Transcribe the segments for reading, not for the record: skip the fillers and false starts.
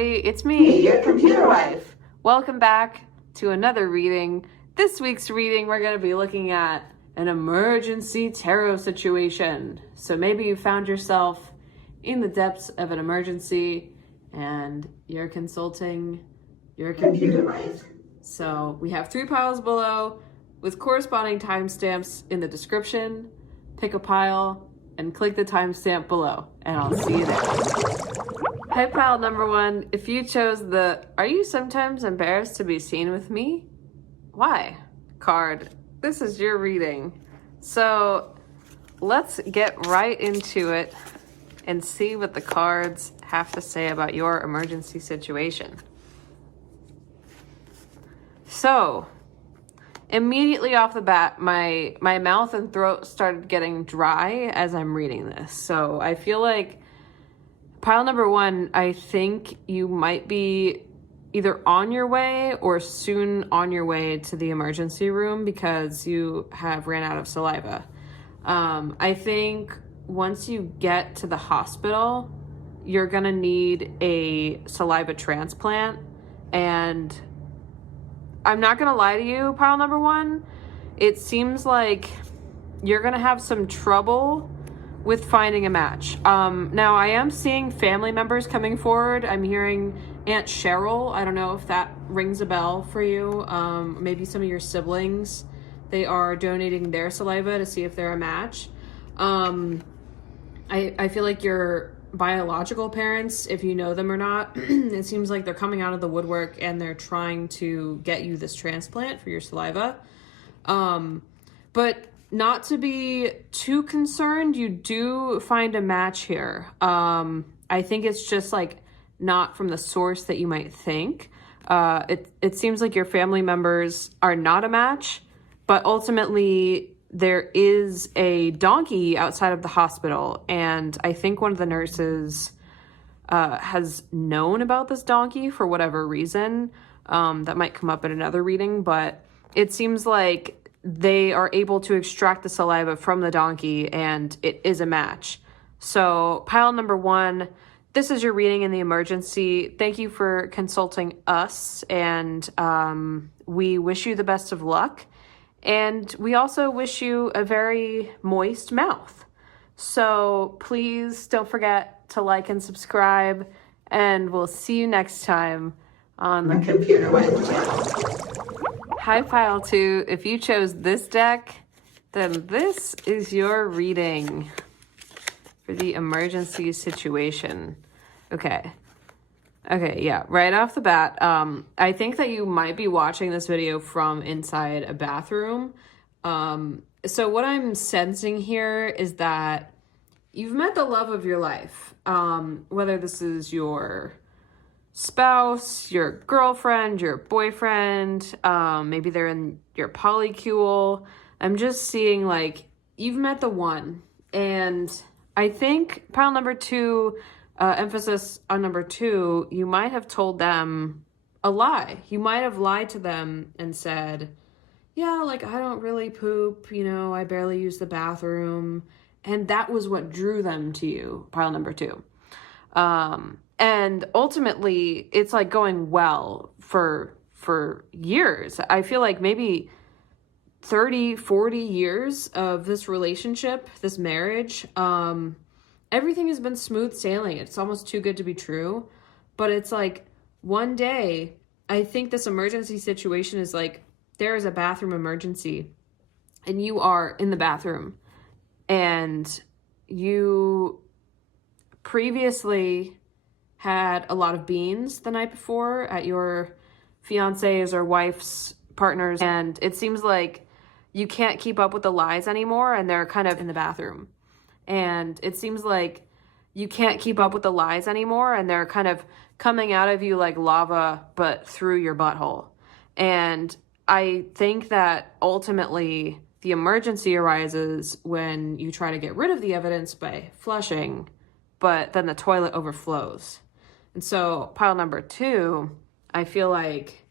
everybody, it's me, your computer wife. Welcome back to another reading. This week's reading, we're going to be looking at an emergency tarot situation. So maybe you found yourself in the depths of an emergency and you're consulting your computer wife. So we have 3 piles below with corresponding timestamps in the description. Pick a pile and click the timestamp below, and I'll see you there. Hi, pile number 1. If you chose the "Are you sometimes embarrassed to be seen with me? Why?" card, this is your reading. So let's get right into it and see what the cards have to say about your emergency situation. So immediately off the bat, my mouth and throat started getting dry as I'm reading this. So I feel like pile number 1, I think you might be either on your way or soon on your way to the emergency room because you have ran out of saliva. I think once you get to the hospital, you're gonna need a saliva transplant. And I'm not gonna lie to you, pile number 1, it seems like you're gonna have some trouble with finding a match. Now I am seeing family members coming forward. I'm hearing Aunt Cheryl. I don't know if that rings a bell for you. Maybe some of your siblings, they are donating their saliva to see if they're a match. I feel like your biological parents, if you know them or not, it seems like they're coming out of the woodwork and they're trying to get you this transplant for your saliva. But not to be too concerned, you do find a match here. I think it's just like not from the source that you might think. It seems like your family members are not a match, but ultimately there is a donkey outside of the hospital, and I think one of the nurses has known about this donkey for whatever reason. That might come up in another reading, but it seems like they are able to extract the saliva from the donkey, and it is a match. So pile number 1, this is your reading in the emergency. Thank you for consulting us, and we wish you the best of luck. And we also wish you a very moist mouth. So please don't forget to like and subscribe, and we'll see you next time on the Computer Wife channel. Hi, pile 2. If you chose this deck, then this is your reading for the emergency situation. Okay, yeah, right off the bat, I think that you might be watching this video from inside a bathroom. So what I'm sensing here is that you've met the love of your life, whether this is your spouse, your girlfriend, your boyfriend, maybe they're in your polycule. I'm just seeing like you've met the one. And I think pile number 2, emphasis on number 2, you might have told them a lie. You might have lied to them and said, yeah, like I don't really poop, I barely use the bathroom. And that was what drew them to you, pile number 2. And ultimately it's like going well for years. I feel like maybe 30, 40 years of this relationship, this marriage, everything has been smooth sailing. It's almost too good to be true. But it's like one day, I think this emergency situation is like, there is a bathroom emergency and you are in the bathroom and you previously had a lot of beans the night before at your fiance's or wife's partner's, and it seems like you can't keep up with the lies anymore and they're kind of in the bathroom. And it seems like you can't keep up with the lies anymore and they're kind of coming out of you like lava, but through your butthole. And I think that ultimately the emergency arises when you try to get rid of the evidence by flushing, but then the toilet overflows. And so pile number 2, I feel like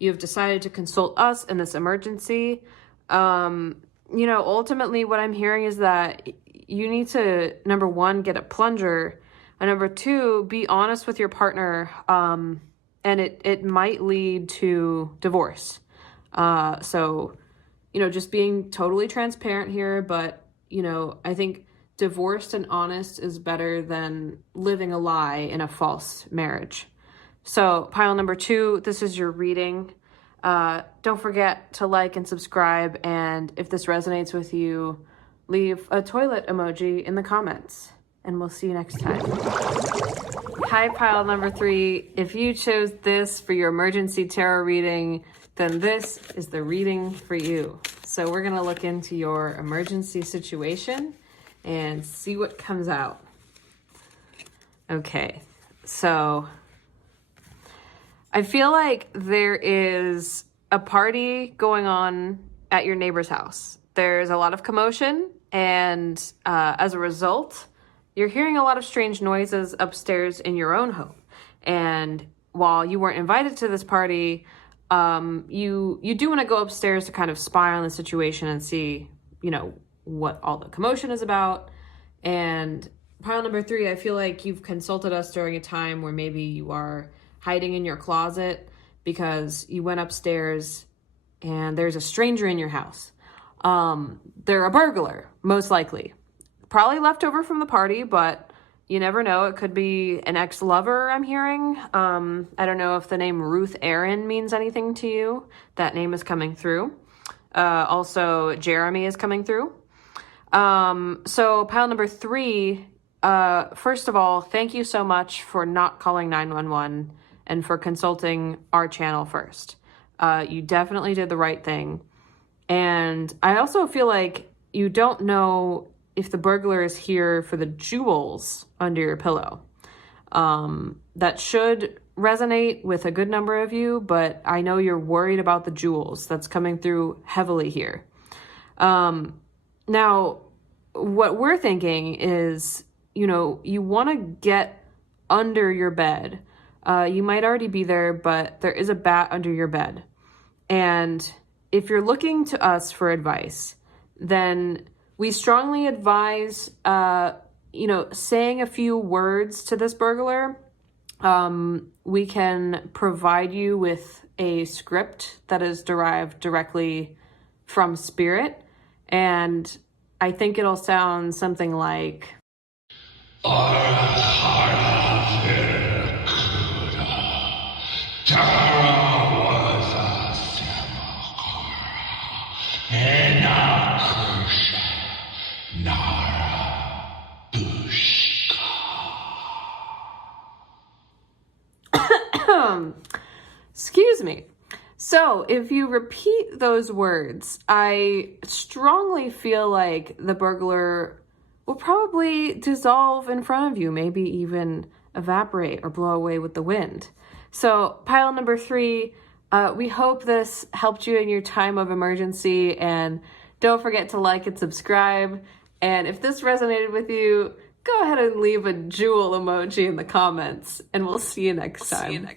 you've decided to consult us in this emergency. Ultimately what I'm hearing is that you need to, number 1, get a plunger Number 2, be honest with your partner, and it might lead to divorce. So, just being totally transparent here, but, I think divorced and honest is better than living a lie in a false marriage. So pile number 2, this is your reading. Don't forget to like and subscribe, and if this resonates with you, leave a toilet emoji in the comments, and we'll see you next time. Hi, pile number 3. If you chose this for your emergency tarot reading, then this is the reading for you. So we're going to look into your emergency situation and see what comes out. Okay, so I feel like there is a party going on at your neighbor's house. There's a lot of commotion, and as a result, you're hearing a lot of strange noises upstairs in your own home. And while you weren't invited to this party, you do want to go upstairs to kind of spy on the situation and see, what all the commotion is about. And pile number 3, I feel like you've consulted us during a time where maybe you are hiding in your closet because you went upstairs and there's a stranger in your house. They're a burglar, most likely. Probably left over from the party, but you never know. It could be an ex-lover, I'm hearing. I don't know if the name Ruth Aaron means anything to you. That name is coming through. Also, Jeremy is coming through. So pile number 3, first of all, thank you so much for not calling 911 and for consulting our channel first. You definitely did the right thing. And I also feel like you don't know if the burglar is here for the jewels under your pillow. That should resonate with a good number of you, but I know you're worried about the jewels. That's coming through heavily here. Now, what we're thinking is, you want to get under your bed. You might already be there, but there is a bat under your bed. And if you're looking to us for advice, then we strongly advise, saying a few words to this burglar. We can provide you with a script that is derived directly from spirit. And I think it'll sound something like, excuse me. So if you repeat those words, I strongly feel like the burglar will probably dissolve in front of you, maybe even evaporate or blow away with the wind. So pile number 3, we hope this helped you in your time of emergency, and don't forget to like and subscribe. And if this resonated with you, go ahead and leave a jewel emoji in the comments, and we'll see you next time.